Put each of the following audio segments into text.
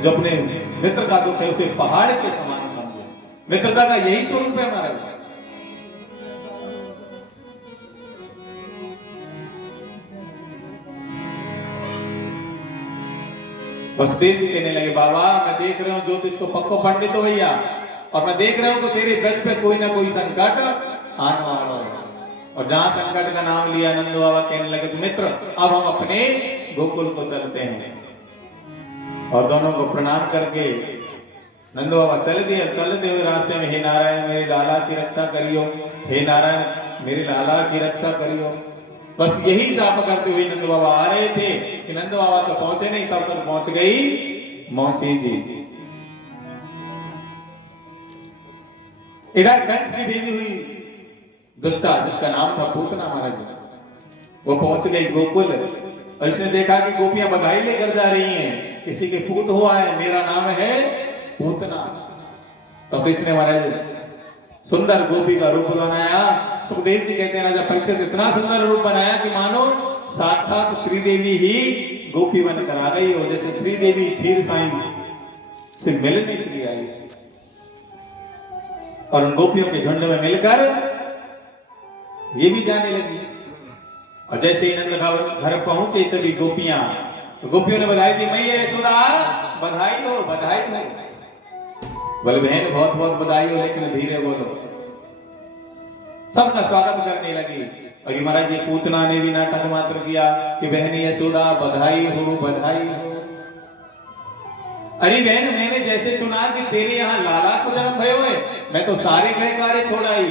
जो अपने मित्र का दुख है उसे पहाड़ के समान समझे। मित्रता का यही स्वरूप है हमारा। वसुदेव जी कहने लगे, बाबा मैं देख रहा हूं ज्योतिष को पक्को पंडित हो भैया, और मैं देख रहा हूं कि तेरे ब्रज पे कोई ना कोई संकट आने वाला है। और जहां संकट का नाम लिया नंद बाबा कहने लगे, तो मित्र अब हम अपने गोकुल को चलते हैं। और दोनों को प्रणाम करके नंद बाबा चल दिए। चलते हुए रास्ते में, हे नारायण मेरे लाला की रक्षा करियो, हे नारायण मेरे लाला की रक्षा करियो, बस यही जाप करते हुए नंद बाबा आ रहे थे कि नंद बाबा तो पहुंचे नहीं, तब तक पहुंच गई मौसी जी। इधर कंस की भेजी हुई दुष्टा, जिसका नाम था पूतना महाराज, वो पहुंच गई गोकुल, और इसने देखा कि गोपियां बधाई लेकर जा रही हैं, किसी के पूत हुआ है, मेरा नाम है पूतना। तब तो इसने महाराज सुंदर गोपी का रूप बनाया। सुखदेव जी कहते हैं राजा परीक्षित इतना सुंदर रूप बनाया कि मानो साक्षात श्रीदेवी ही गोपी बनकर आ गई हो, जैसे श्रीदेवी क्षीर साइंस से मिलने के लिए आई। और उन गोपियों के झुंड में मिलकर ये भी जाने लगी। और जैसे ही नंद घर पहुंचे सभी गोपियां, तो गोपियों ने बधाई दी, मैया यशोदा बधाई हो, बधाई हो। बोले बहन बहुत बहुत बधाई हो, लेकिन धीरे बोलो। सबका स्वागत करने लगी। और ये महाराज ये पूतना ने भी नाटक मात्र किया कि बहन यशोदा बधाई हो, बधाई हो। अरे बहन मैंने जैसे सुना कि तेरे यहाँ लाला को जन्म भयो है, मैं तो सारे गृह कार्य छोड़ाई।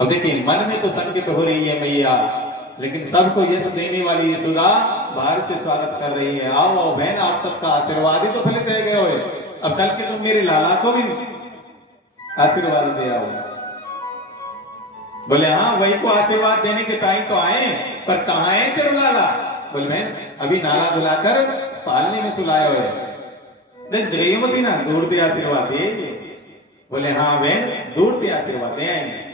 अब देखिए मन में तो संकित हो रही है मैया, लेकिन सबको यश देने वाली यशोदा बाहर से स्वागत कर रही है। आओ आओ बहन, आप सबका आशीर्वाद ही तो फलित रह गए हो, अब चल के तुम मेरे लाला को भी आशीर्वाद दे आओ। बोले हाँ वही को आशीर्वाद देने के ताई तो आए, पर कहाँ है तेरा लाला? बोले बहन अभी नाला धुलाकर पालने में सुलाए हुए, देख जगह मती ना दूर दे आशीर्वाद दे। बोले हाँ बहन दूर दे आशीर्वाद दे आएंगे।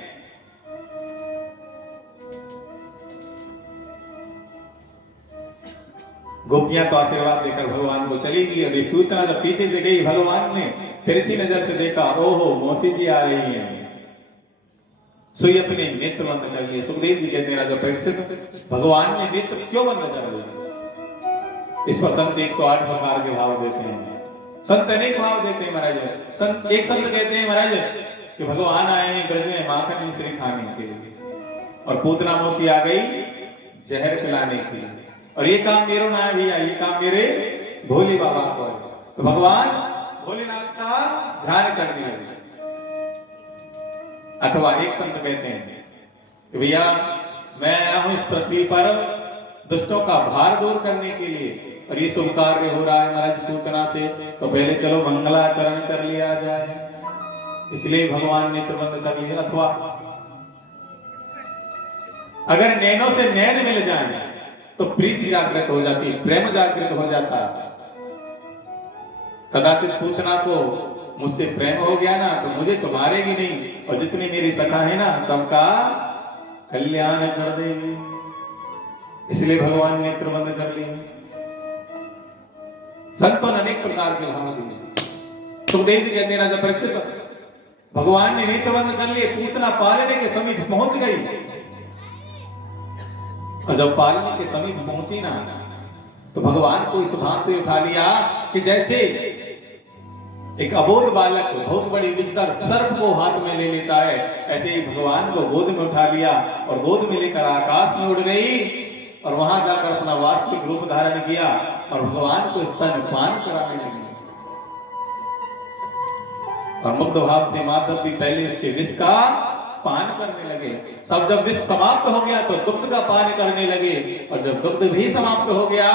गोपियां तो आशीर्वाद देकर भगवान को चली गई। अभी पूतना जब पीछे से गई, भगवान ने तिरछी नजर से देखा, ओहो मौसी जी आ रही हैं। सोई अपने नेत्र बंद कर लिए। सुखदेव जी कहते हैं राजा परीक्षित भगवान ने नेत्र क्यों बंद कर लिए? इस पर संत 108 प्रकार के भाव देते हैं। संत अनेक भाव देते हैं महाराज। एक संत कहते हैं महाराज कि भगवान आए हैं ब्रज में माखन मिश्री खाने के लिए, और पूतना मौसी आ गई जहर पिलाने के लिए, और ये काम मेरो ना है भैया, ये काम मेरे भोले बाबा को है। तो भगवान भोलेनाथ का ध्यान करने लगे। अथवा एक संत कहते हैं कि भैया मैं आया हूं इस पृथ्वी पर दुष्टों का भार दूर करने के लिए, और ये शुभ कार्य हो रहा है महाराज पूतना से, तो पहले चलो मंगलाचरण कर लिया जाए, इसलिए भगवान नेत्र बंद कर लिया। अथवा अगर नैनों से नैन मिल जाए तो प्रीति जागृत हो जाती, प्रेम जागृत हो जाता। कदाचित पूतना को मुझसे प्रेम हो गया ना, तो मुझे तो मारेगी नहीं, और जितनी मेरी सखा है ना सबका कल्याण कर देगी, इसलिए भगवान नेत्र बंद कर लिए। संतों ने अनेक प्रकार के भाव दिए। सुखदेव जी कहते हैं राजा परीक्षित भगवान ने नेत्र बंद कर लिए, पूतना पालने के समीप पहुंच गई। और जब पालने के समीप पहुंची ना, तो भगवान को इस भांति उठा लिया कि जैसे एक अबोध बालक बहुत बड़ी विस्तार सर्प को हाथ में ले लेता है, ऐसे ही भगवान को गोद में उठा लिया और गोद में लेकर आकाश में उड़ गई, और वहां जाकर अपना वास्तविक रूप धारण किया और भगवान को स्तनपान कराने लगी। और मुग्ध भाव से माधव भी पहले उसके विष का पान करने लगे। सब जब विष समाप्त हो गया तो दुग्ध का पान करने लगे, और जब दुग्ध भी समाप्त हो गया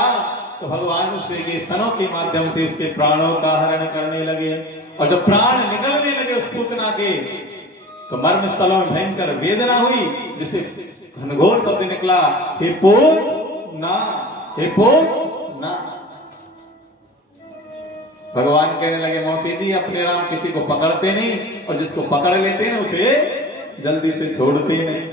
तो भगवान उसके स्तनों के माध्यम से उसके प्राणों का हरण करने लगे। और जब प्राण निकलने लगे उस पूतना के, तो मर्म स्थलों में भयंकर वेदना हुई, जिसे घनघोर शब्द निकला, हे पूतना, हे पूतना। भगवान कहने लगे मौसी जी अपने राम किसी को पकड़ते नहीं, और जिसको पकड़ लेते हैं उसे जल्दी से छोड़ते नहीं।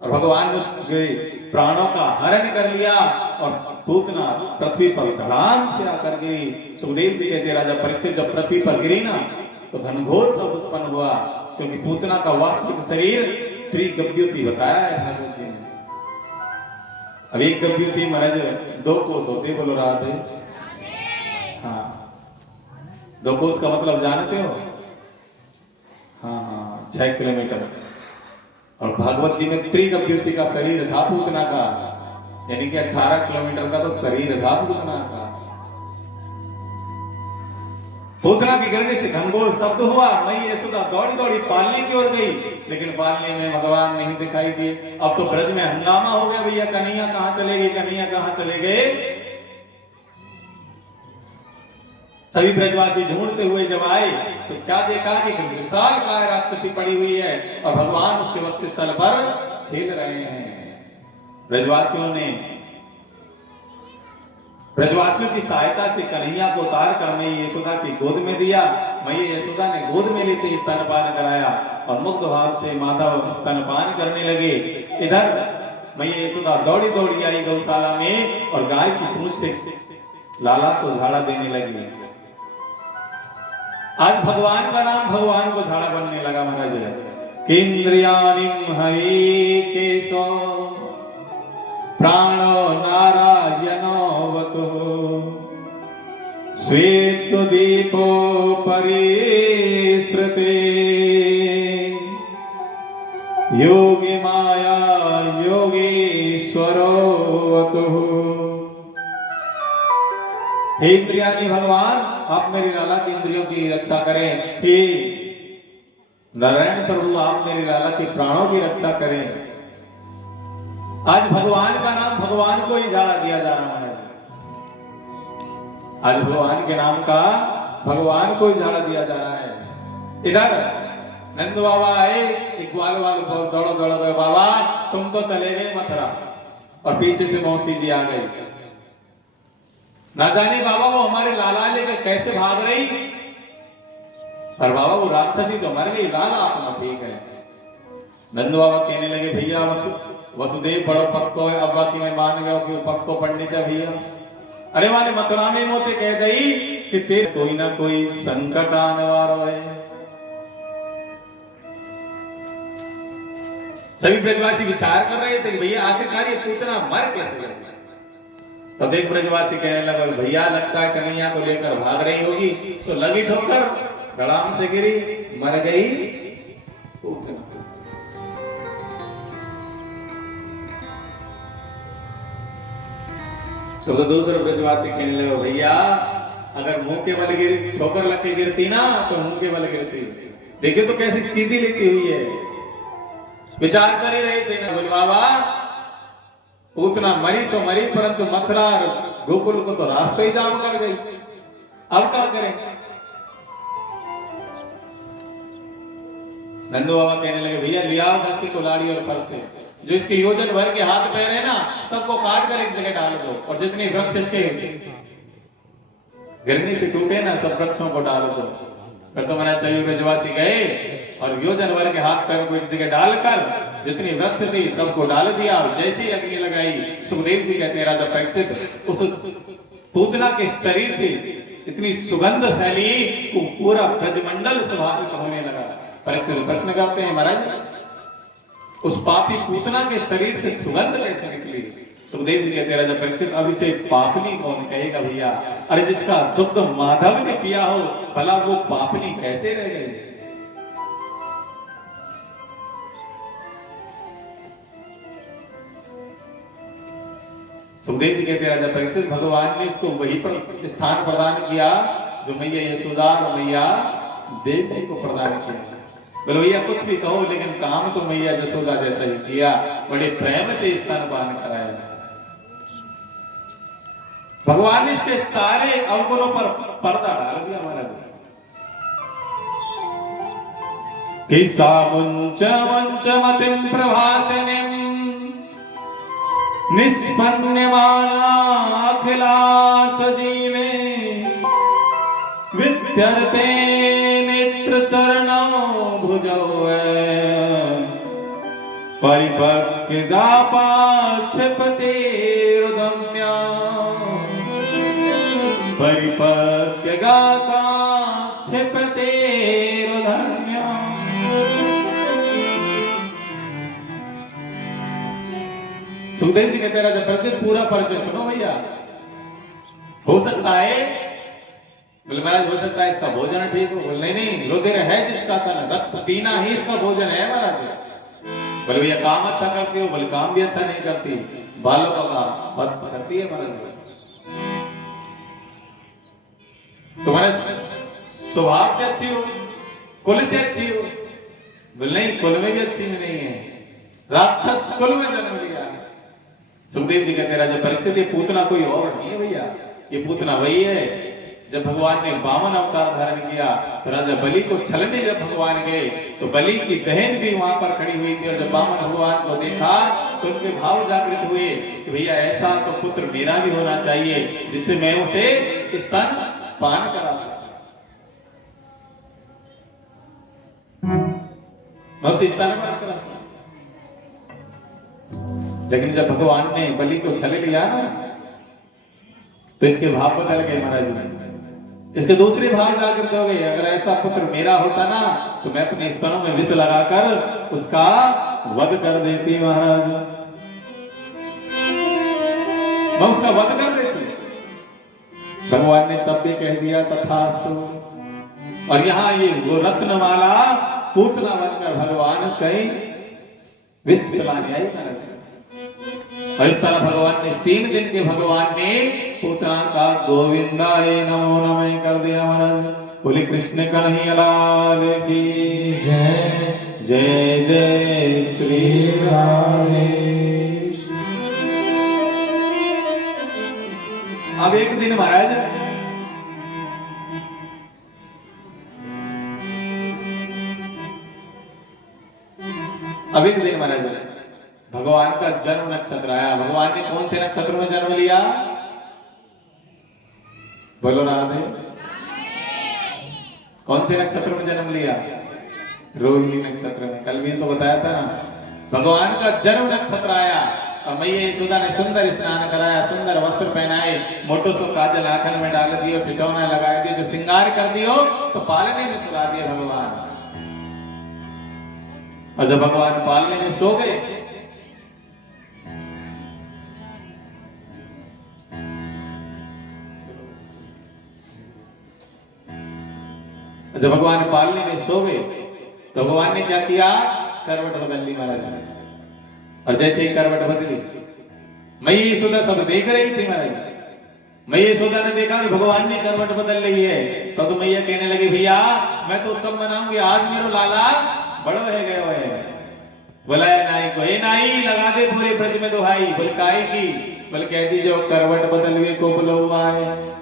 और भगवान उसके प्राणों का हरण कर लिया और पूतना पृथ्वी पर धड़ाम से आकर गिरी। सुखदेव जी कहते राजा परीक्षित जब पृथ्वी पर गिरी ना तो घनघोर शब्द उत्पन्न हुआ, क्योंकि पूतना का वास्तविक शरीर त्रिगव्युति बताया है भागवत जी ने। अब एक गव्युति महाराज 2 कोस होते, बोलो राधे। हाँ, 2 कोस का मतलब जानते हो? हाँ, 6 किलोमीटर। और भागवत जी में त्रिगव्युति का शरीर था पूतना का, यानी कि 18 किलोमीटर का तो शरीर था पूतना का। पूतना की गिरने से घनघोर शब्द हुआ। मई यशोदा दौड़ी दौड़ी पालने की ओर गई, लेकिन पालने में भगवान नहीं दिखाई दिए। अब तो ब्रज में हंगामा हो गया, भैया कन्हैया कहां चले गए, कन्हैया कहां चले गए। सभी ब्रजवासी ढूंढते हुए जब आए तो क्या देखा कि विशाल काय राक्षसी पड़ी हुई है और भगवान उसके वक्षस्थल पर खेल रहे हैं। ब्रजवासियों की सहायता से कन्हैया को उतार कर मैया यशोदा की गोद में दिया। मैया यशोदा ने गोद में लेते स्तनपान कराया और मुग्ध भाव से माधव स्तनपान करने लगे। इधर मैया यशोदा दौड़ी दौड़ी आई गौशाला में और गाय की पूंछ से लाला को झाड़ा देने लगी। आज भगवान का नाम भगवान को झाड़ा बनने लगा महाराज। केन्द्रियानिम हरि केशो प्राणो नारायणोऽवतु श्वेत दीपो परिसृते योगी माया योगेश्वरो वतु। हे इंद्रियानी भगवान, आप मेरी लाला की इंद्रियों की रक्षा करें। हे नारायण प्रभु, आप मेरी लाला के प्राणों की रक्षा करें। आज भगवान का नाम भगवान को ही झाड़ा दिया जा रहा है। आज भगवान के नाम का भगवान को ही झाड़ा दिया जा रहा है। इधर नंद बाबा आए, एक ग्वाल वाल दौड़ो दौड़ो गए, बाबा तुम तो चले गए मथुरा, और पीछे से मौसी जी आ गई। ना जाने बाबा वो हमारे लाला लेकर कैसे भाग रही, पर बाबा वो राक्षसी तो मर गई, लाला अपना ठीक है। नंद बाबा कहने लगे भैया वसुदेव बड़ो पक्को है, अब बाकी मैं मान गया कि वो पक्को पंडित है भैया। अरे माने मथुरा में मोते कह गई कि तेरे कोई ना कोई संकट आने वाला है। सभी ब्रजवासी विचार कर रहे थे कि भैया आखिरकार ये पूतना मर कैसे गया। तब एक ब्रजवासी कहने लगा भैया लगता है कन्हैया को लेकर भाग रही होगी, सो लगी ठोकर, धड़ाम से गिरी, मर गई पूतना। तो दूसरे ब्रजवासी कहने लगे भैया अगर मुंह के बल गिर ठोकर लग के गिरती ना तो मुंह के बल गिरती। देखिए तो कैसी सीधी लिखी हुई है। विचार कर ही रहे थे ना, बोल बाबा पूतना मरी सो मरी, परंतु मथुरा और गोकुल को तो रास्ता ही जाम कर गई, अब क्या करें। नंदू बाबा कहने लगे भैया लिया घर से कुल्हाड़ी और फरसे, जो इसके योजन भर के हाथ पैर है ना सबको काट कर एक जगह डाल दो, और जितने वृक्ष इसके गिरने से टूटे ना सब वृक्षों को डाल दो। फिर तो मैंने सभी ब्रजवासी गए और योजन भर के हाथ पैरों को एक जगह डालकर जितनी वृक्ष थी सबको डाल दिया, और जैसे ही अग्नि लगाई, सुखदेव जी कहते हैं राजा परीक्षित उस पूतना के शरीर से इतनी सुगंध फैली वो पूरा ब्रजमंडल सुभाषित होने लगा। परीक्षित प्रश्न करते हैं महाराज उस पापी पूतना के शरीर से सुगंध कैसे निकली। सुखदेव जी कहते हैं राजा परीक्षित अब इसे पापनी कौन कहेगा भैया, अरे जिसका दुग्ध माधव ने पिया हो भला वो पापनी कैसे रह गए। सुखदेव जी कहते हैं राजा परीक्षित भगवान ने उसको वही पर स्थान प्रदान किया जो मैया यशोदा और मैया देवकी को प्रदान किया। बोलो भैया कुछ भी कहो लेकिन काम तो मैया यशोदा जैसा ही किया, बड़े प्रेम से स्तनपान कराया। भगवान ने इसके सारे अवगुणों पर पर्दा डाल दिया महाराज। कि सामुंच मंच मतिम प्रभासनिम निष्पन्नमाना अखिलार्थ जीवे विद्यर्ते नेत्र चरणों भुजौ परिपक्वदापाक्षपतेरुदम्या परिपक्वगाताक्षपतेरुदम्या। सुखदेव जी कहते राजा परिचय पूरा परिचय सुनो भैया। हो सकता है, बोले महाराज हो सकता है इसका भोजन ठीक हो, बोले नहीं रुधिर है जिसका सन रक्त पीना ही इसका भोजन है महाराज। बोले भैया काम अच्छा करती हो, बोले काम भी अच्छा नहीं करती, बालों का काम बद करती है महाराज। तुम्हारे स्वभाव से अच्छी हो, कुल से अच्छी हो, बोले नहीं कुल में भी अच्छी नहीं है, राक्षस कुल में जन्म लिया। सुखदेव जी कहते राजा परीक्षित ये पूतना कोई और नहीं है भैया, ये पूतना वही है। जब भगवान ने वामन अवतार धारण किया तो राजा बलि को छलने जब भगवान गए तो बलि की बहन भी वहां पर खड़ी हुई थी, और जब वामन भगवान को देखा तो उनके भाव जागृत हुए कि भैया ऐसा तो पुत्र मेरा भी होना चाहिए जिससे मैं उसे स्तन पान करा सकूं, मैं उसे स्तन पान करा सकूं। लेकिन जब भगवान ने बलि को छले लिया ना तो इसके भाव बदल गए महाराज, इसके दूसरे भाव जागृत हो गए। अगर ऐसा पुत्र मेरा होता ना तो मैं अपने स्तनों में विष लगाकर उसका वध कर देती महाराज, मैं उसका वध कर देती। भगवान ने तब भी कह दिया तथास्तु। और यहाँ ये वो रत्नमाला पूतना बनकर भगवान कहीं विष पिलाने आई महाराज। और इस तरह भगवान ने 3 दिन के भगवान ने पूतना का गोविंदाय नमो नमः कर दिया महाराज। बोले कृष्ण कन्हैया लाल की जय। जय जय श्री राधे। अब एक दिन महाराज भगवान का जन्म नक्षत्र आया। भगवान ने कौन से नक्षत्र में जन्म लिया? बोलो राधे। कौन से नक्षत्र में जन्म लिया? रोहिणी नक्षत्र में। कल भी तो बताया था ना, भगवान का जन्म नक्षत्र आया और मैया यशोदा ने सुंदर स्नान कराया, सुंदर वस्त्र पहनाए, मोटो सो काजल आंखन में डाल दियो, ठिठौना लगा दियो, जो श्रृंगार कर दियो तो पालने में सुला दिया भगवान। और जब भगवान पालने में सो गए तो भगवान ने क्या किया? करवट बदल ली महाराज। और जैसे ही करवट बदली, मैया यशोदा सब देख रही थी महाराज। मैया यशोदा ने देखा कि भगवान ने करवट बदल ली है, तो मैया कहने लगी भैया मैं तो सब मनाऊंगी, आज मेरो लाला बड़ो है गयो है। बोला नाई को, ए नाई लगा दे पूरे ब्रज में दुहाई। बोल काई की? बोल कह दी जो करवट बदलवे को बोला हुआ है।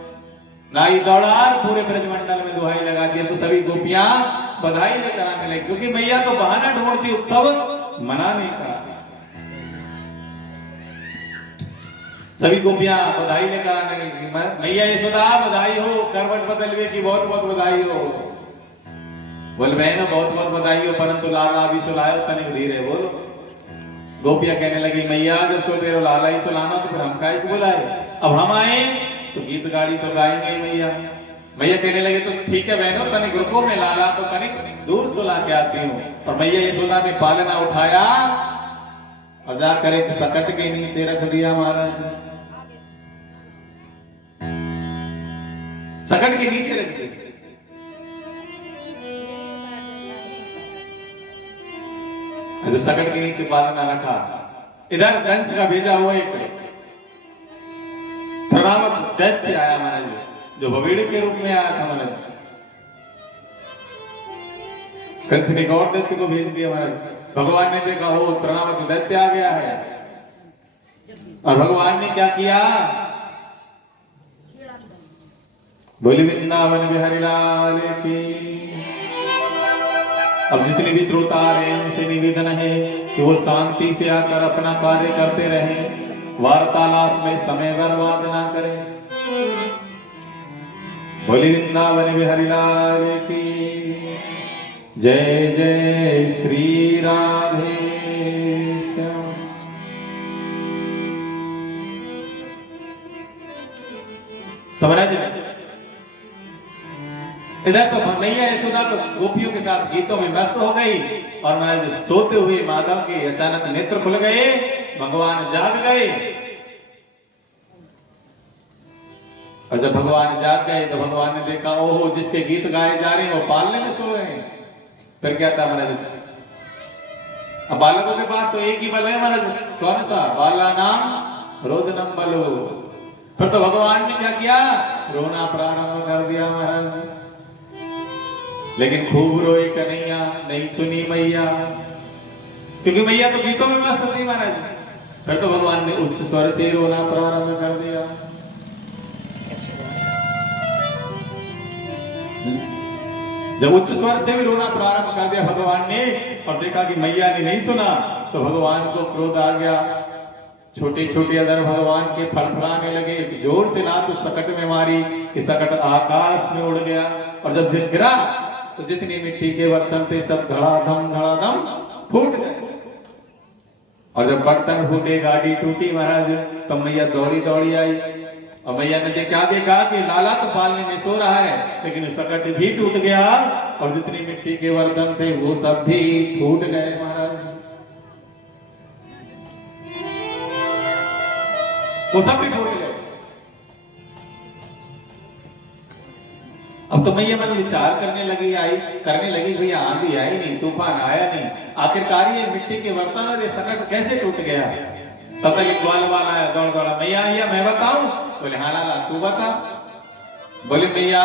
नाई दौड़ा पूरे ब्रजमंडल में दुहाई लगा दिया, तो सभी गोपियां बधाई लेकर आने लगी, क्योंकि मैया तो बहाना ढूंढती उत्सव मनाने का। सभी गोपियां बधाई लेकर आने लगी, मैया यशोदा बधाई हो, करवट बदलवे की बहुत बहुत बधाई हो। बोल बहनों बहुत बहुत बधाई हो, परंतु लाला अभी सुलायो तनिक धीरे बोलो। गोपियां कहने लगी मैया जब तो तेरे लाला ही सुलाना तो फिर हम काहे को बुलाए, अब हम आए तो गीत गाड़ी तो गाएंगे मैया। मैया कहने लगे तो ठीक है बहनों तनिक रुको, मैं लाला तो तनिक दूर सुला के आती हूँ। और मैया यशोदा ने पालना उठाया और जाकर एक सकट के नीचे रख दिया महाराज। सकट के नीचे रख दिया। जब सकट के नीचे पालना रखा, इधर कंस का भेजा हुआ एक थर्णावत दैत्य आया महाराज, जो भवेड़ी के रूप में आया था महाराज। कंस ने एक और दैत्य को भेज दिया महाराज। भगवान ने देखा हो थर्णावत दैत्य आ गया है, और भगवान ने क्या किया? बोली वृंदावन बिहारी लाल की। अब जितने भी श्रोता आ रहे हैं उनसे निवेदन है कि वो शांति से आकर अपना कार्य करते रहें, वार्तालाप में समय बर्बाद ना करें। बोली वृंदावन बिहारी लाल की जय। जय श्री राधे तो महाराज इधर तो मैया यशोदा तो गोपियों के साथ गीतों में मस्त हो गई, और महाराज सोते हुए माधव के अचानक नेत्र खुल गए, भगवान जाग गए। और जब भगवान जाग गए तो भगवान ने देखा, ओहो जिसके गीत गाए जा रहे हैं वो पालने में सो रहे हैं। फिर क्या था महाराज, अब बालकों के पास तो एक ही बल है महाराज, कौन सा, बाला नाम रोदनम बलो। फिर तो भगवान ने क्या किया, रोना प्रारंभ कर दिया महाराज। लेकिन खूब रोए कन्हैया, नहीं सुनी मैया, क्योंकि मैया तो गीतों में मस्त थी महाराज। फिर तो भगवान ने उच्च स्वर से रोना प्रारंभ कर दिया। जब उच्च स्वर से भी रोना प्रारंभ कर दिया भगवान ने, और देखा कि मैया ने नहीं सुना, तो भगवान को क्रोध आ गया। छोटे छोटे अदर भगवान के फड़फड़ाने लगे, एक जोर से लात उस सकट में मारी कि सकट आकाश में उड़ गया। और जब गिरा तो जितनी मिट्टी के बर्तन थे सब धड़ाधम फूट गए। और जब बर्तन फूटे, गाड़ी टूटी महाराज, तब मैया दौड़ी दौड़ी आई। और मैया ने क्या देखा कि लाला तो पालने में सो रहा है, लेकिन सकट भी टूट गया और जितनी मिट्टी के बर्तन थे वो सब भी फूट गए महाराज, वो सब भी फूट गए। अब तो मैया मन विचार करने लगी भैया आंधी आई नहीं, तूफान आया नहीं, आखिरकार ये मिट्टी के बर्तन और ये सकट कैसे टूट गया। तब तक एक ग्वाल वाला आया, दौड़ दौड़ा, मैया मैं बताऊं? बोले हाँ लाला तू बता। बोले मैया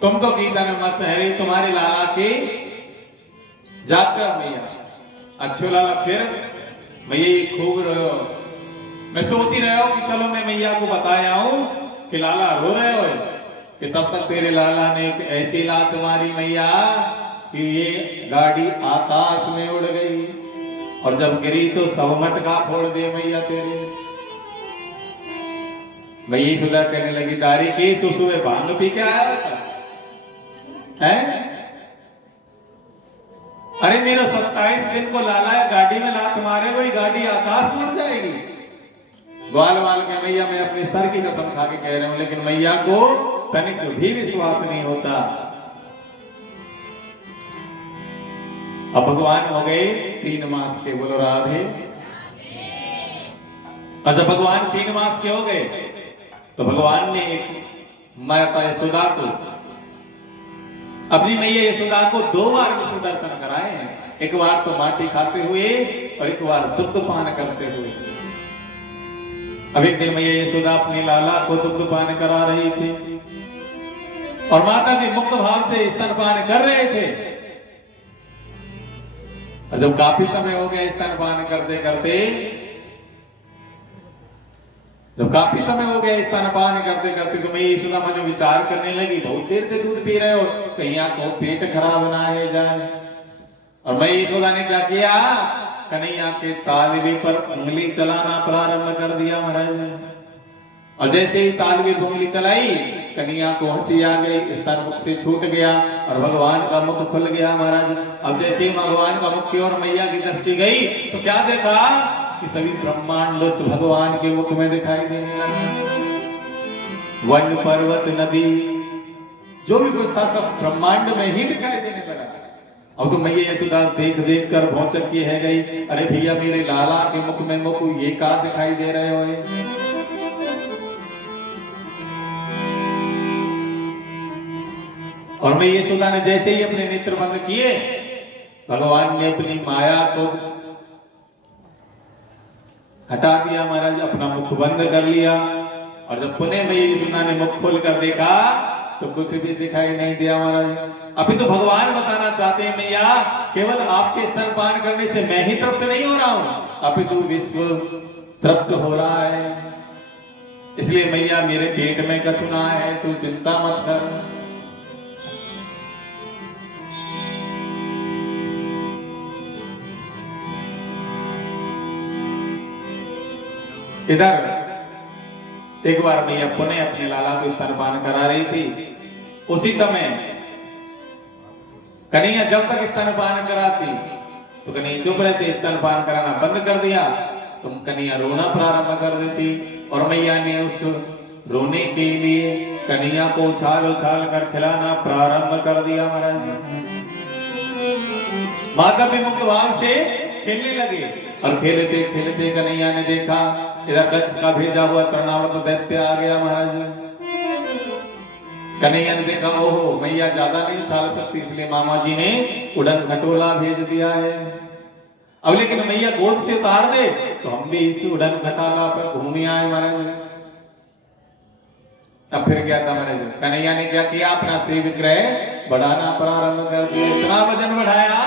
तुम तो गीता में मस्त है रही, तुम्हारे लाला की जाग कर मैया। अच्छो लाला फिर? मैया ये खूब रहो, मैं सोच ही रहा हूं कि चलो मैं मैया को बताया हूं कि लाला रो रहे हो, कि तब तक तेरे लाला ने एक ऐसी लात मारी मैया कि ये गाड़ी आकाश में उड़ गई, और जब गिरी तो सब मटका फोड़ दे मैया तेरे। मैया सुधा कहने लगी, दारी की सुसुए भांग पी के आया है? अरे मेरा 27 दिन को लाला गाड़ी में लात मारे, वही गाड़ी आकाश में उड़ जाएगी। ग्वाल वाल के मैया मैं अपने सर की कसम खा के कह रहा हूं, लेकिन मैया को तनिक भी विश्वास नहीं होता। अब भगवान हो गए 3 मास के, बोलो राधे। और जब भगवान 3 मास के हो गए तो भगवान ने एक माता यशोदा को, अपनी मैया यशोदा को 2 बार विष्णु दर्शन कराए हैं। एक बार तो माटी खाते हुए और एक बार दुग्ध पान करते हुए। अब एक दिन मैया यशोदा अपने लाला को दुग्ध पान करा रही थी और माता भी मुक्त भाव से स्तनपान कर रहे थे। और जब काफी समय हो गया स्तनपान करते करते, जब काफी समय हो गया स्तनपान करते करते, तो मैं यशोदा मन विचार करने लगी, बहुत देर से दूध पी रहे हो, कहीं आपको पेट खराब ना है जाए। और मैं यशोदा ने क्या किया, कन्हैया के तालवे पर उंगली चलाना प्रारंभ कर दिया महाराज। और जैसे ही तालवे पर उंगली चलाई, कन्हैया को हंसी आ गई, स्तन मुख से छूट गया और भगवान का मुख खुल गया महाराज। अब जैसे ही भगवान का मुख की ओर मैया की दृष्टि गई तो क्या देखा कि सभी ब्रह्मांड उस भगवान के मुख में दिखाई देने लगा। वन पर्वत नदी जो भी कुछ था सब ब्रह्मांड में ही दिखाई देने लगा। अब तो मैया यशोदा देख देख कर भौचक की है गई, अरे भैया मेरे लाला के मुख में मुख ये का दिखाई दे रहे हो। और मैं यशोदा ने जैसे ही अपने नेत्र बंद किए, भगवान ने अपनी माया को हटा दिया महाराज, अपना मुख बंद कर लिया। और जब पुनः मैया यशोदा ने मुख खोल कर देखा तो कुछ भी दिखाई नहीं दिया महाराज। अभी तो भगवान बताना चाहते हैं, मैया केवल आपके स्तनपान करने से मैं ही तृप्त नहीं हो रहा हूं, अभी तो विश्व तृप्त हो रहा है। इसलिए मैया मेरे पेट में कछुना है, तू चिंता मत कर। इधर एक बार मैया पुनः अपने लाला को स्तनपान करा रही थी। उसी समय कन्हैया जब तक स्तनपान कराती तो कन्हैया चुप रहते, स्तनपान कराना बंद कर दिया तो कन्हैया रोना प्रारंभ कर देती। और मैया ने उस रोने के लिए कन्हैया को उछाल उछाल कर खिलाना प्रारंभ कर दिया महाराज। माता भी मुक्त भाव से खेलने लगे और खेलते खेलते कन्हैया ने देखा इधर कंस का भेजा हुआ कर्णावत दैत्य आ गया महाराज। कन्हैया ने देखा ओहो मैया ज्यादा नहीं उछाल सकती, इसलिए मामा जी ने उड़न खटोला भेज दिया है। अब लेकिन मैया गोद से उतार दे तो हम भी इस उड़न खटोला पर घूम आए महाराज। अब फिर क्या था महाराज, कन्हैया ने क्या किया, अपना श्री विग्रह बढ़ाना प्रारंभ कर दिया। इतना वजन बढ़ाया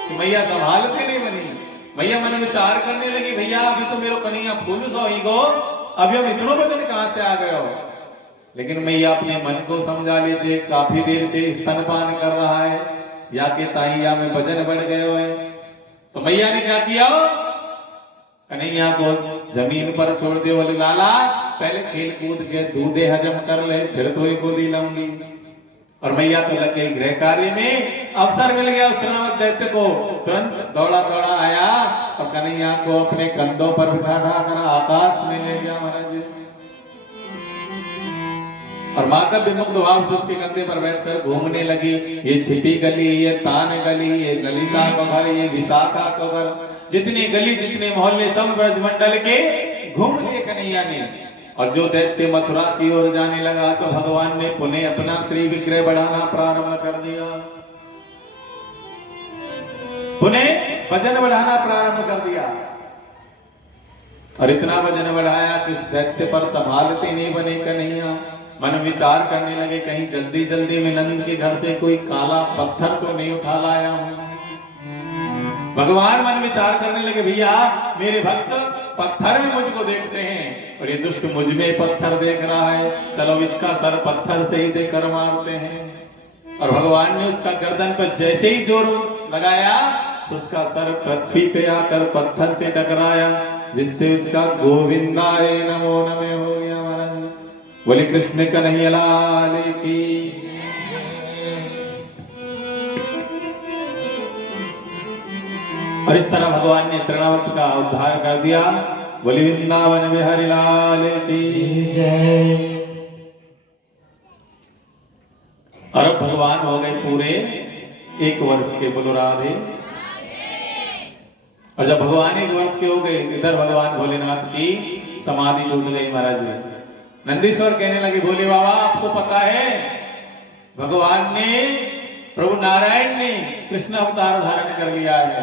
कि मैया संभालते नहीं बनी। मैया मन विचार करने लगी भैया अभी तो मेरे कन्हैया फूल सो ही गो, अभी हम इतना वजन कहां से आ गए हो। लेकिन मैया अपने मन को समझा लेते, काफी देर से स्तनपान कर रहा है या के ताइया में वजन बढ़ गए हुए। तो मैया ने क्या किया, कन्हैया को जमीन पर छोड़ दिया, बोले लाला पहले खेल कूद के दूधे हजम कर ले फिर तो ही गोदी लूंगी। और मैया तो लग गई गृह कार्य में। अवसर मिल गया उस कर्णावत दैत्य को, तुरंत दौड़ा दौड़ा आया और कन्हैया को अपने कंधों पर बिठा कर आकाश में ले गया महाराज। और माता विमुक्त भाव से उसके कंधे पर बैठकर घूमने लगी। ये छिपी गली, ये तान गली, ये ललिता का घर, ये विशाखा का घर, जितनी गली जितने मोहल्ले सब ब्रजमंडल के घूम लिए कन्हैया ने। और जो दैत्य मथुरा की ओर जाने लगा तो भगवान ने पुनः अपना श्री विग्रह बढ़ाना प्रारंभ कर दिया, पुनः वजन बढ़ाना प्रारंभ कर दिया। और इतना वजन बढ़ाया कि उस दैत्य पर संभालते नहीं बने कन्हैया। मन विचार करने लगे कहीं जल्दी जल्दी में नंद के घर से कोई काला पत्थर तो नहीं उठा लाया हूं। भगवान मन विचार करने लगे भैया मेरे भक्त पत्थर में मुझको देखते हैं और ये दुष्ट मुझ में पत्थर देख रहा है, चलो इसका सर पत्थर से ही देकर मारते हैं। और भगवान ने उसका गर्दन पर जैसे ही जोर लगाया तो उसका सर पृथ्वी पे आकर पत्थर से टकराया, जिससे उसका गोविंदाय नमो नमः हो गया महाराज। बोले कृष्ण कन्हैया लाल की। और इस तरह भगवान ने तृणावत का उद्धार कर दिया। बोले वृंदावन बिहारी लाल की जय। और अब भगवान हो गए पूरे 1 वर्ष के, बोलो राधे। और जब भगवान 1 वर्ष के हो गए, इधर भगवान भोलेनाथ की समाधि टूट गई महाराज। नंदीश्वर कहने लगे भोले बाबा आपको पता है भगवान ने, प्रभु नारायण ने कृष्ण अवतार धारण कर लिया है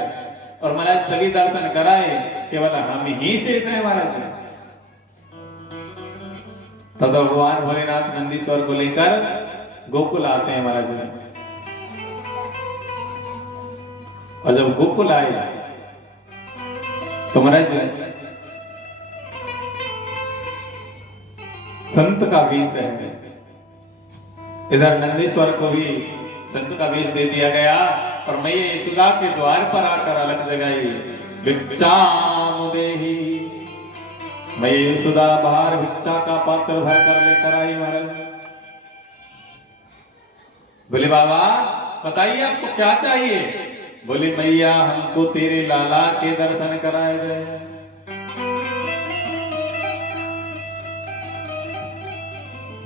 और महाराज सभी दर्शन कराए, केवल हम ही शेष हैं महाराज। तब भगवान भोलेनाथ नंदीश्वर को लेकर गोकुल आते हैं महाराज। और जब गोकुल आए तो महाराज संत का वेश है। इधर नंदीश्वर को भी संत का वेश दे दिया गया और मैया यशोदा के द्वार पर आकर अलग जगाई, भिक्षाम देहि। मैया यशोदा बाहर भिक्षा का पात्र भर कर लेकर आई महाराज। बोले बाबा बताइए आपको क्या चाहिए। बोले मैया हमको तेरे लाला के दर्शन कराए गए।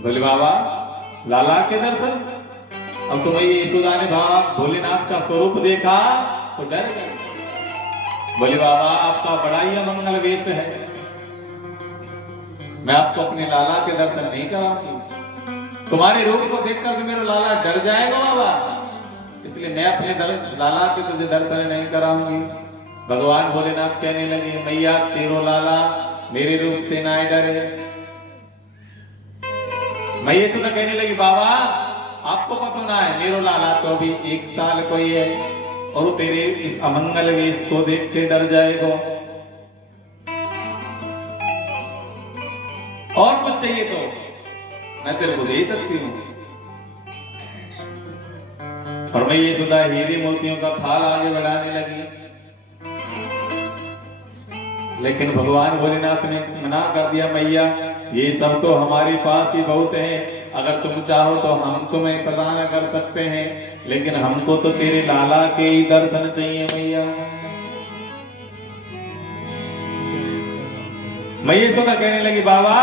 बोले बाबा लाला के दर्शन। अब तो मैया यशोदा ने भोलेनाथ का स्वरूप देखा तो डर गए। बोले बाबा आपका बड़ा ही अमंगल वेश है, मैं आपको अपने लाला के दर्शन नहीं कराऊंगी। तुम्हारे रूप को देखकर तो मेरा लाला डर जाएगा बाबा, इसलिए मैं अपने लाला के तुझे दर्शन नहीं कराऊंगी। भगवान भोलेनाथ कहने लगे मैया तेरो लाला मेरे रूप से ना डरे। मैया यशोदा कहने लगी बाबा आपको पता ना है मेरो लाला तो अभी 1 साल को ही है और तेरे इस अमंगल वेश को देख के डर जाएगा। और कुछ चाहिए तो मैं तेरे को दे सकती हूँ। और मैया यशोदा हीरे मोतियों का थाल आगे बढ़ाने लगी, लेकिन भगवान भोलेनाथ ने मना कर दिया मैया ये सब तो हमारे पास ही बहुत है, अगर तुम चाहो तो हम तुम्हें प्रदान कर सकते हैं, लेकिन हमको तो तेरे लाला के ही दर्शन चाहिए मैया। मैया यशोदा कहने लगी बाबा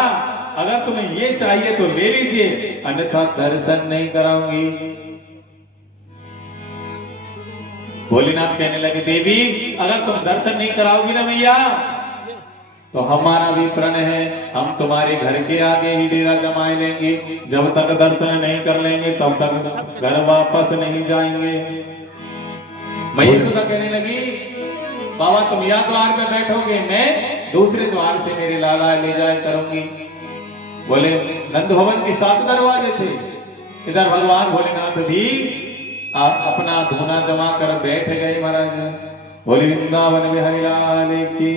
अगर तुम्हें ये चाहिए तो ले लीजिए, अन्यथा दर्शन नहीं कराऊंगी। भोलेनाथ कहने लगे, देवी अगर तुम दर्शन नहीं कराओगी ना मैया, तो हमारा भी प्रण है, हम तुम्हारे घर के आगे ही डेरा जमाए लेंगे। जब तक दर्शन नहीं कर लेंगे तब तक घर वापस नहीं जाएंगे। मैया यशोदा कहने लगी, बाबा तुम या द्वार पे बैठोगे, मैं दूसरे द्वार से मेरे लाला ले जाए करूंगी। बोले नंद भवन के 7 दरवाजे थे, इधर भगवान भोलेनाथ भी अपना धूना जमा कर बैठ गए महाराज। बोले वृंदावन बिहारी लाल की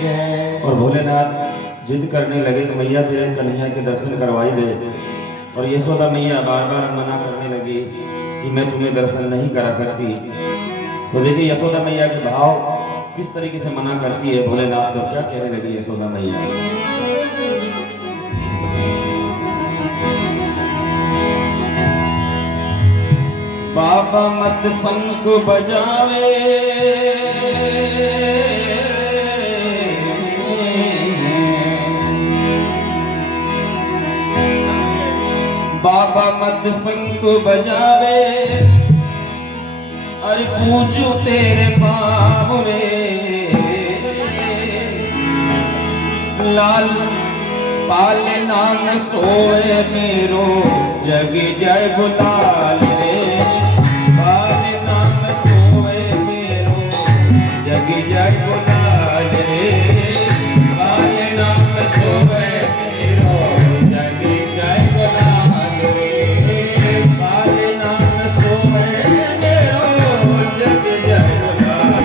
जय। और भोलेनाथ जिद करने लगे कि मैया तेरे कन्हैया के दर्शन करवाई दे, और यशोदा मैया बार बार मना करने लगी कि मैं तुम्हें दर्शन नहीं करा सकती। तो देखिए यशोदा मैया के भाव किस तरीके से मना करती है भोलेनाथ को। क्या कहने लगी यशोदा मैया, बाबा मत शंख बजावे, बाबा मत शंख बजावे, अरे पूजू तेरे पाँव रे, लाल पाल नाम सोए मेरो जग जय गुलाल रे, पाल नाम सोए मेरो जग जय गुलाल रे, पाल नाम सोए मेरो जग जय गुलाल रे, पाल नाम सोए मेरो जग जय गुलाल।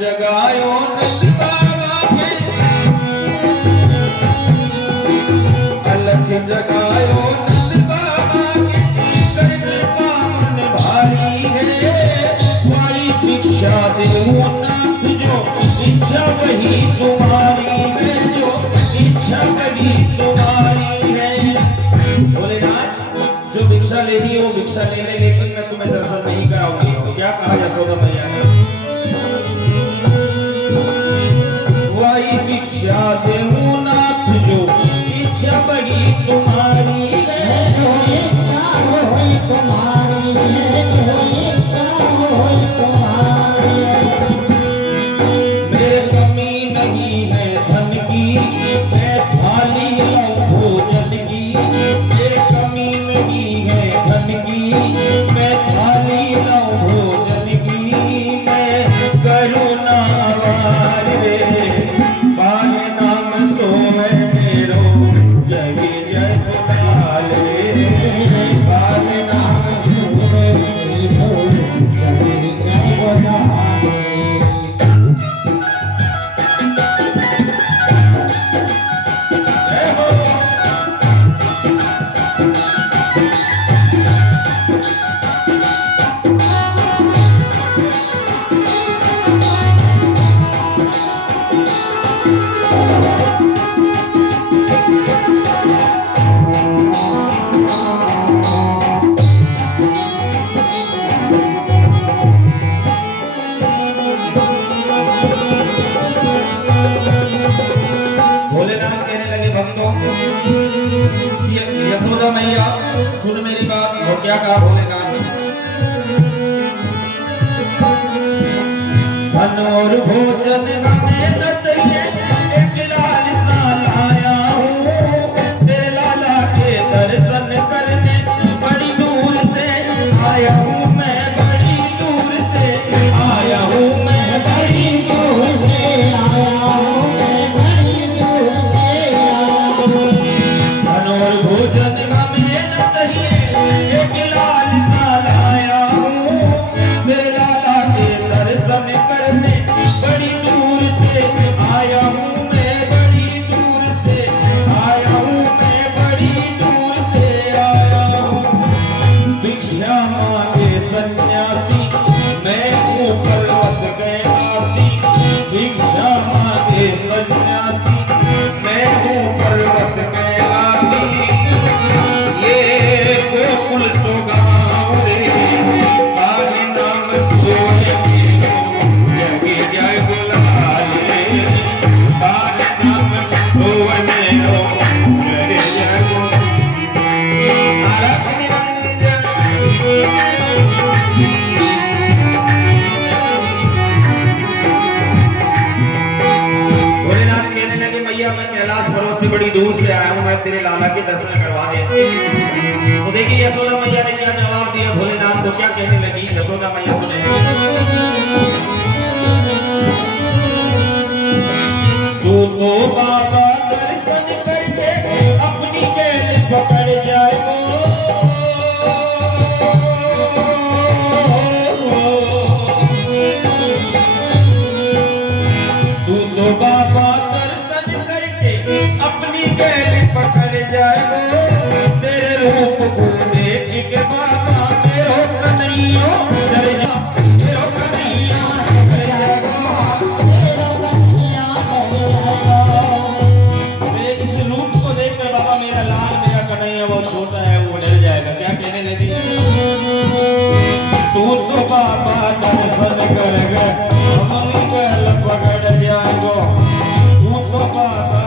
जगायो नंद बाबा के, अलख जगायो नंद बाबा के, करने का मन भारी है, तुम्हारी भिक्षा देऊं नाथ जो इच्छा वही तुम्हारी है, जो इच्छा वही तुम्हारी है। भोलेनाथ जो भिक्षा लेनी है वो भिक्षा ले ले, लेकिन मैं तुम्हें दर्शन नहीं कराऊंगी। तो क्या कहा यशोदा मैया ने, वही भिक्षा देऊं नाथ जो इच्छा वही तुम्हारी है, जो इच्छा वही तुम्हारी है, जो इच्छा वही तुम्हारी है। मेरे कमी नहीं है धन की, मैं थाली लाऊं भोजन की, मेरे कमी नहीं है धन की, मैं थाली लाऊं भोजन की, मैं करुणा आवार रे, पाल नाम सोए मेरो जग जय गुलाल रे, पाल नाम सोए मेरो जग जय गुलाल रे। जय हो। भोलेनाथ कहने लगे भक्तों, यशोदा मैया सुन मेरी बात। और क्या कहा भोलेनाथ, धन और भोजन हमें न चाहिए, एक लाल सा लाया हूँ, तेरे लाला के दर्शन करने बड़ी दूर से आया हूँ मैं, बड़ी दूर से आया हूँ मैं, बड़ी दूर से आया हूँ मैं, बड़ी दूर से आया हूँ। धन और भोजन हमें न चाहिए, एक लाल सा लाया हूँ, तेरे लाला के दर्शन करने बड़ी दूर से आया आस पड़ोस से बड़ी दूर से आया हूँ मैं तेरे लाला के दर्शन करवा दे। तो देखिए यशोदा मैया ने क्या जवाब दिया भोलेनाथ को, क्या कहने लगी यशोदा मैया सुने। तू तो बाबा दर्शन करके अपनी कैल पकड़ जाएगो। तू तो बाबा दर्शन करके अपनी कैल पकड़ जाएगो। तेरे रूप को देख के बाबा मेरो कन्हैया डर जा, मेरो कन्हैया डर जाएगा। मेरे इस रूप को देखकर बाबा मेरा लाल मेरा कन्हैया वो छोटा है वो डर जाएगा। क्या कहने लगी, तू तो बाबा दर्शन कर गए अपनी कैल पकड़ जाएगो। तू तो बाबा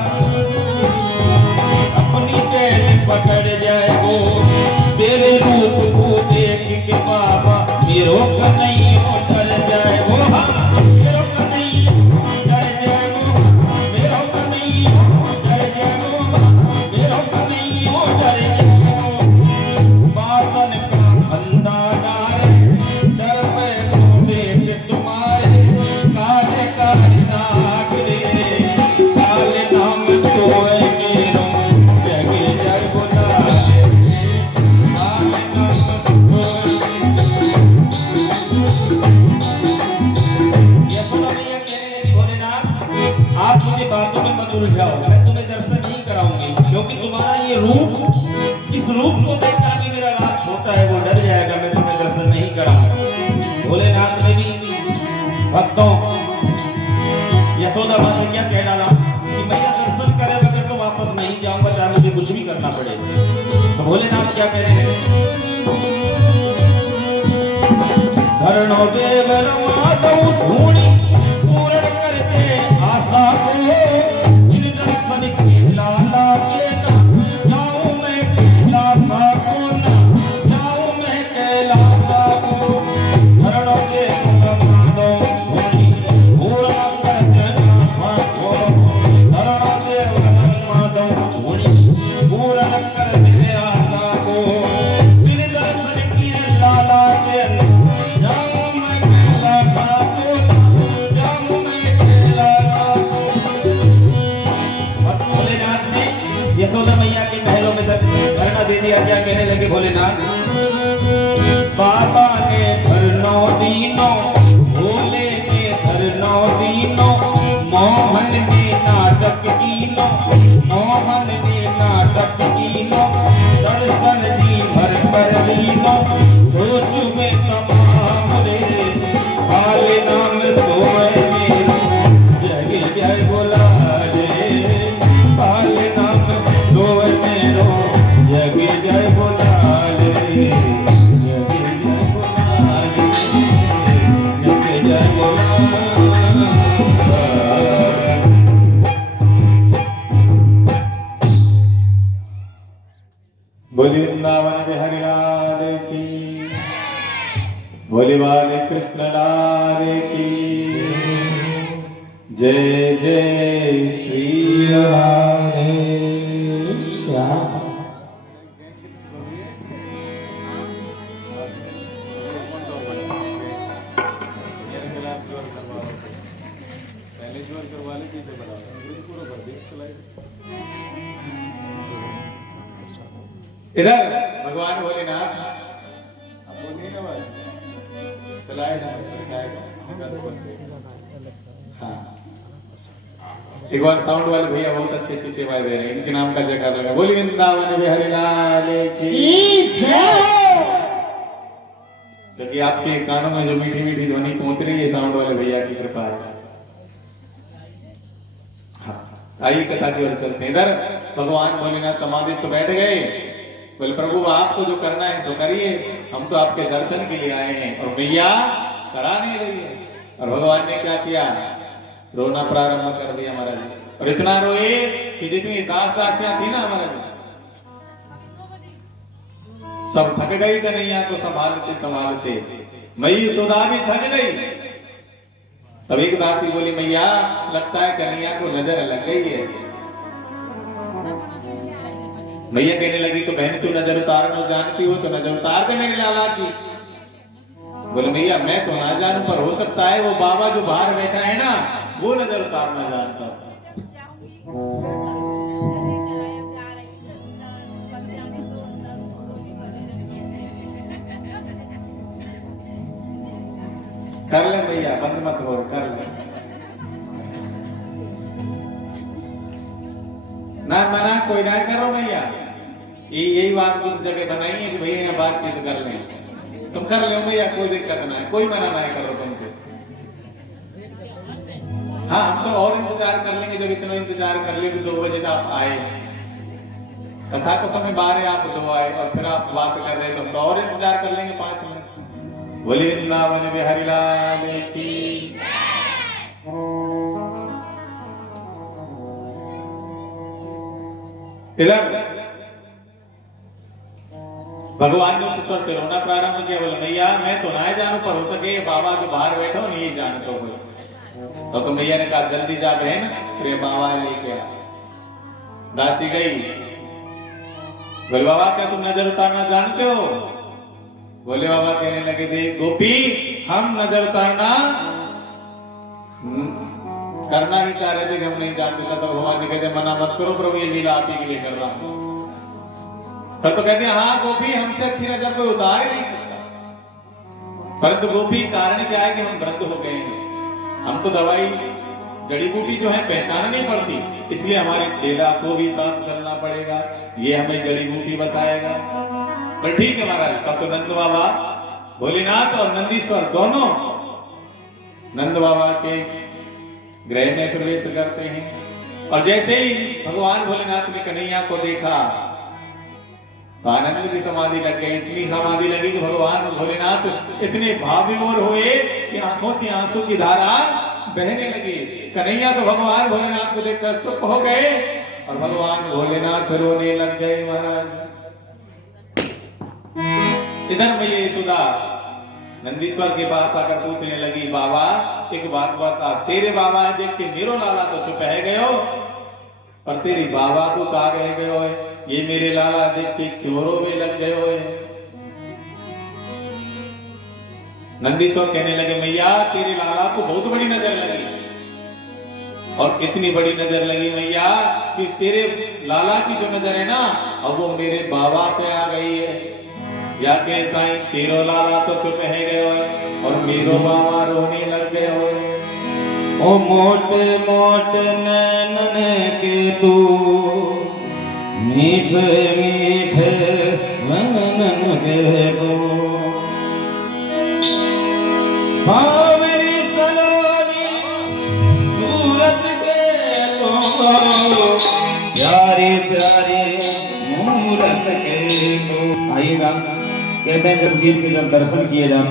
अपनी कैल पकड़ जाएगो। तेरे रूप को देख के बाबा मेरो कन्हैया डर जाएगो। मेरो कन्हैया डर जाएगो, मेरो कन्हैया डर जाएगो, मेरो कन्हैया डर जाएगो। बातन का फंदा डारे डर पे को देख तुम्हारे काले काले नाग रे। काले नाम सोए मेरो जगे जय बोलाले। काले नाम सोए। यशोदा मैया कहने लगी भोलेनाथ आप मुझे बातों में मत उलझाओ, मैं तुम्हें दर्शन नहीं कराऊंगी क्योंकि तुम्हारा ये रूप, इस रूप को देखकर भी मेरा लाल छोटा है वो डर जाएगा, मैं तुम्हें दर्शन नहीं कराऊंगा। भोलेनाथ ने भी भक्तों यशोदा मां से क्या कह डाला कि मैया दर्शन करे बगैर तो वापस नहीं जाऊंगा चाहे मुझे कुछ भी करना पड़े। तो भोलेनाथ क्या कहने लगे, धरणो देवर माधव धूणी पूर्ण करके आशा को। इन दर्शन के लाला के ना जाऊं मैं कैलासा को, ना जाऊं मैं कैलासा को। धरणो देवर माधव धूणी पूर्ण करके आशा को। धरणो देवर माधव धूणी पूर्ण करके आशा को। इन दर्शन के लाला के जाऊं मैं कैलासा को, जाऊं मैं कैलासा को। और भोलेनाथ ने यशोदा मैया के महलों में धरना दे दिया। क्या कहने लगे भोलेनाथ, बाबा ने धरनो दीनो, भोले ने धरनो दीनो, मोहन ने नाटक कीनो, मोहन ने नाटक कीनो। दर्शन जी भर कर लीनो, सोचू में तमाम रे। काले नाम सोए मेरो जगे जय बोला रे। काले नाम सोए मेरो जगे जय बोला रे। जगे जय बोला रे, जगे जय बोला। बोले वृंदावन बिहारी लाल की, बोले बाले कृष्ण लाल की। जय जय श्री राधे श्याम। इधर भगवान भोलेनाथ चलाए हाँ। एक बार साउंड वाले भैया बहुत अच्छी अच्छी सेवाएं दे रहे हैं, इनके नाम का जयकार लगा। बोली वृंदावन बिहारी लाल की जय। क्योंकि आपके कानों में जो मीठी मीठी ध्वनि पहुंच रही है साउंड वाले भैया की कृपा है। हाँ, आइए कथा की ओर चलते हैं। इधर भगवान भोलेनाथ समाधि तो बैठ गए। बोले प्रभु आपको जो करना है सो करिए, हम तो आपके दर्शन के लिए आए हैं। और मैया करा नहीं रही है। और भगवान ने क्या किया, रोना प्रारंभ कर दिया महाराज। और इतना रोए कि जितनी दास दासियां थी ना महाराज सब थक गई कन्हैया को संभालते संभालते। मई यशोदा भी थक गई। तब एक दासी बोली मैया लगता है कन्हैया को नजर लग गई है। मैया कहने लगी तो बहन तू नजर उतारना जानती हो तो नजर उतार दे मेरे लाला की। बोले मैया मैं तो ना जानू पर हो सकता है वो बाबा जो बाहर बैठा है ना वो नजर उतारना जानता है। कर ले भैया बंद मत हो कर ले ना मना कोई ना करो भैया यही बात कुछ जगह बनाई है कि भैया यहाँ बातचीत कर लें तुम कर लो भैया कोई दिक्कत ना है कोई मना ना करो तुमको। हाँ हम तो और इंतजार कर लेंगे जब इतना इंतजार कर ले 2 बजे तक आप आए कथा को समय 12 आप 2 आए और फिर आप बात कर रहे तो हम तो और इंतजार कर लेंगे 5 मिनट। बोले वृंदावन बिहारी लाल की। इधर भगवान ने उच्च स्वर से रोना प्रारंभ किया। बोले मैया मैं तो ना जानू पर हो सके बाबा जो बाहर बैठो नहीं जानते हो तो मैया ने कहा जल्दी जा बहन फिर बाबा लेके आ। दासी गई। बोले बाबा क्या तुम नजर उतारना जानते हो? बोले बाबा कहने लगे देख गोपी हम नजर उतारना करना ही चाह रहे थे कि हम नहीं जानते था। तो भगवान ने कहते मना मत करो प्रभु ये लीला आप ही के लिए कर रहा हूं। फिर तो कहते हैं हाँ गोपी हमसे अच्छी नजर कोई उतार ही नहीं सकता। परंतु गोपी कारण क्या है कि हम वृद्ध हो गए हैं हमको दवाई जड़ी बूटी जो है पहचान नहीं पड़ती इसलिए हमारे चेला को भी साथ चलना पड़ेगा ये हमें जड़ी बूटी बताएगा। पर ठीक है महाराज। तब तो नंद बाबा भोलेनाथ और नंदीश्वर दोनों नंद बाबा के गृह में प्रवेश करते हैं और जैसे ही भगवान भोलेनाथ ने कन्हैया को देखा तो आनंद की समाधि लग गई। इतनी समाधि लगी कि भगवान भोलेनाथ इतने भाव विभोर हुए कि आंखों से आंसू की धारा बहने लगी। कन्हैया तो भगवान भोलेनाथ को देखकर चुप हो गए और भगवान भोलेनाथ रोने लग गए महाराज। इधर मैया यशोदा नंदीश्वर के पास आकर पूछने लगी बाबा एक बात बता तेरे बाबा देख के मेरो लाला तो चुप है गयो और तेरी बाबा को कहा गए हो ये मेरे लाला देख के क्यों रोवे लग गए हो। नंदीश्वर कहने लगे मैया तेरे लाला को बहुत बड़ी नजर लगी और कितनी बड़ी नजर लगी मैया कि तेरे लाला की जो नजर है ना अब वो मेरे बाबा पे आ गई है। या कहता है तेरो लाला तो चुप है गए और मेरो बाबा रोने लग गए हो। ओ मोटे मोटे नैनन के तू मीठे मीठे नैनन के तू सावरी सलोनी सूरत के तो प्यारे प्यारे मूरत के तो। आइएगा कहते हैं जब चीर के जब दर्शन किए जाते